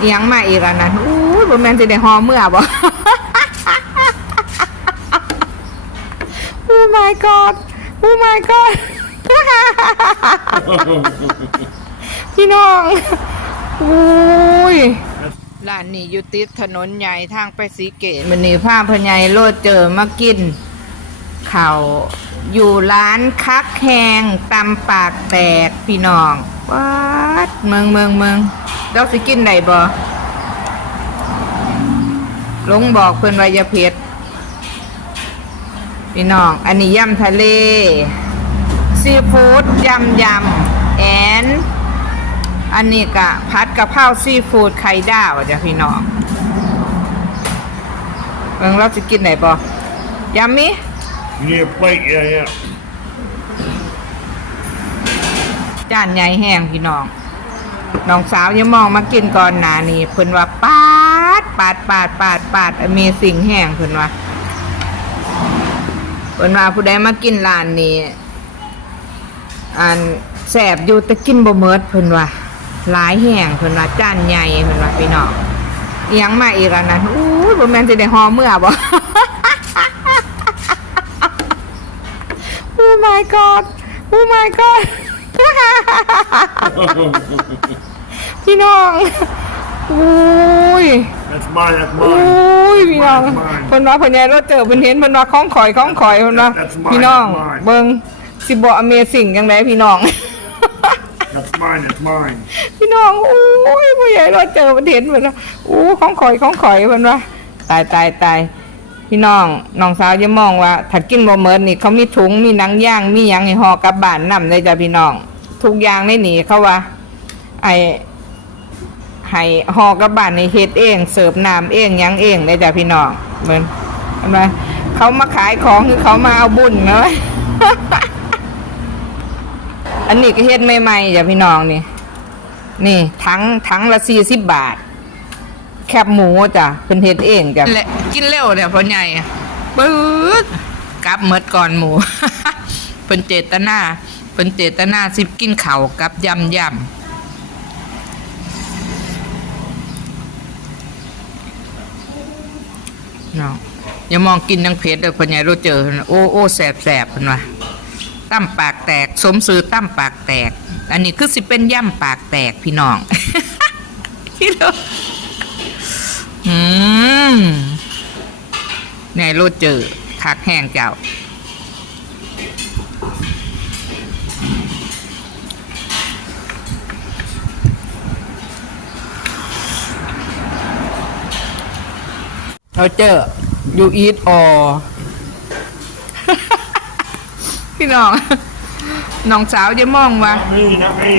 อิหยังมาอีกอันนั้นอู้ยบ่แม่นสิได้ฮอเมื่อบ่โอ้ my god โอ้ my god พี่น้องอุ้ยร้านนี้อยู่ติดถนนใหญ่ทางไปสีเกตมันนี่ผ้าพญายโลดเจอมากินเขาอยู่ร้านคักแหงตำปากแตกพี่น้องวัดเมืองเมืองเมือง เราสิกินได้บ่ลงบอกเพิ่นว่าอย่าเผ็ดพี่น้อง อันนี้ยำทะเล ซีฟู้ดยำยำแอนอันนี้กะพัดกะเพราซีฟู้ดไข่ดาวจ้ะพี่น้องเบิ่งเราจะกินไหนบ่ยำมิ You need a plate, yeah, yeah. จานใหญ่แห้งพี่น้อง น้องสาวยังมองมากินก่อนหนานี่เพิ่นว่าปาดปาดปาดปาดปาดมีสิ่งแห้งเพิ่นว่าเพิ่นว่าผู้ใดมากินร้านนี้อันแสบอยู่แต่กินบ่เมิดเพิ่นว่าหลายแห้งเพิ่นว่าจานใหญ่เพิ่นว่าพี่น้องอิหยังมาอีกอันนั้นอู้ยบ่แม่นสิได้ฮอเมื่อบ่โอ้ my god โอ้ my god พี่น้องอุ้ย That's mine, that's อุ้ mine. ยพี่น้องเพิ่นว่าเพิ่นยายรถเจอเพิ่นเห็นเพิ่นว่าคล้องข่อยคล้องข่อยเพิ่นว่า That's mine, พี่น้อง that's mine. เบิ่งสิบ่ Amazing จังไดพี่น้อง That's mine, that's mine. พี่น้องอุ้ยพ่อใหญ่รถเจอเพิ่นเห็นเพิ่นว่าอู้คล้องข่อยคล้องข่อยเพิ่นว่าตายตายตายพี่น้องน้องสาวอย่ามองว่าถ้ากินบ่เมิดนี่เขามีถุงมีหนังย่างมีหยังให้ห่อกลับบ้านนำเลยจ้ะพี่น้อง ทุกอย่างในนี่เขาว่า ไอให้หอกลับบ้านในเฮ็ดเอง เสิร์ฟน้ำเองยังเองเลยจ้ะพี่น้องเหมือนเห็นไหมเขามาขายของคือเขามาเอาบุญนะอันนี้ก็เฮ็ดใหม่ๆจ้ะพี่น้องนี่ นี่ทั้งทั้งละสี่สิบบาท แคบหมูจ้ะเป็นเฮ็ดเองจ้ะกินเร็วเนี่ยพ่อใหญ่ปึ๊ดกลับเมดก่อนหมูเป็นเจตนา เป็นเจตนาสิบกินเขากับยำยำเนาะอย่ามองกินนังเพชรเด้อพ่อใหญ่เราเจอโอ้โอ้แสบแสบเป็นว่าตั้มปากแตก สมซื้อตั้มปากแตก อันนี้คือสิเป็นย่ำปากแตกพี่น้องพี่น้องอืมในรเจอคักแห้งเจ้า เราเจอ you eat all พี่น้อง น้องสาวจะมองว่า Not me, not me.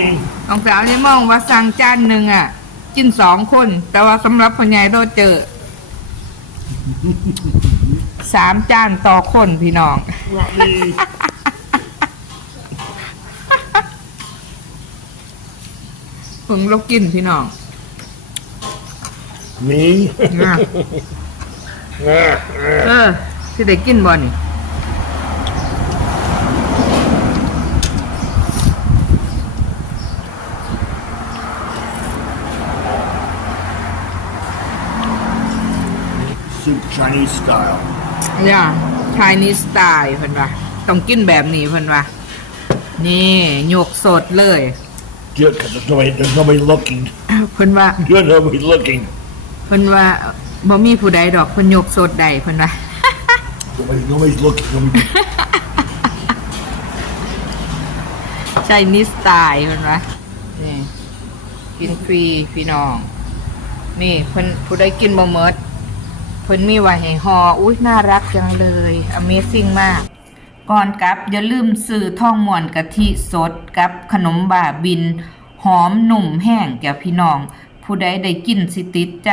น้องสาวจะมองว่าสั่งจานหนึ่งอะ กินสองคน แต่ว่าสำหรับพ่อใหญ่โดเจอ สามจานต่อคนพี่น้อง Not me. ผึงเรากินพี่น้อง Me? นะ Ah, เออที่ได้กินบ่นี่ Soup Chinese style. ย่าชายนิสไตล์เพิ่นว่าต้องกินแบบนี้เพิ่นว่านี่หยกสดเลย Good, because there's nobody, there's nobody looking. เพิ่นว่า Good, nobody looking. เพิ่นว่า บ่มีผู้ใดดอกเพิ่นยกสดใดเพิ่นว่า Nobody, nobody's looking. Nobody, ใช่นิสไตล์เพิ่นว่านี่กินฟรีพี่น้อง นี่เพิ่นผู้ใดกินบ่หมดเพิ่นมีไว้ให้ฮออุ้ยน่ารักจังเลย Amazing มาก ก่อนกลับอย่าลืมซื้อท่องม่วนกะทิสดกับขนมบ่าบิน หอมหนุ่มแห้งแก่พี่น้อง ผู้ใดได้กินสิติดใจ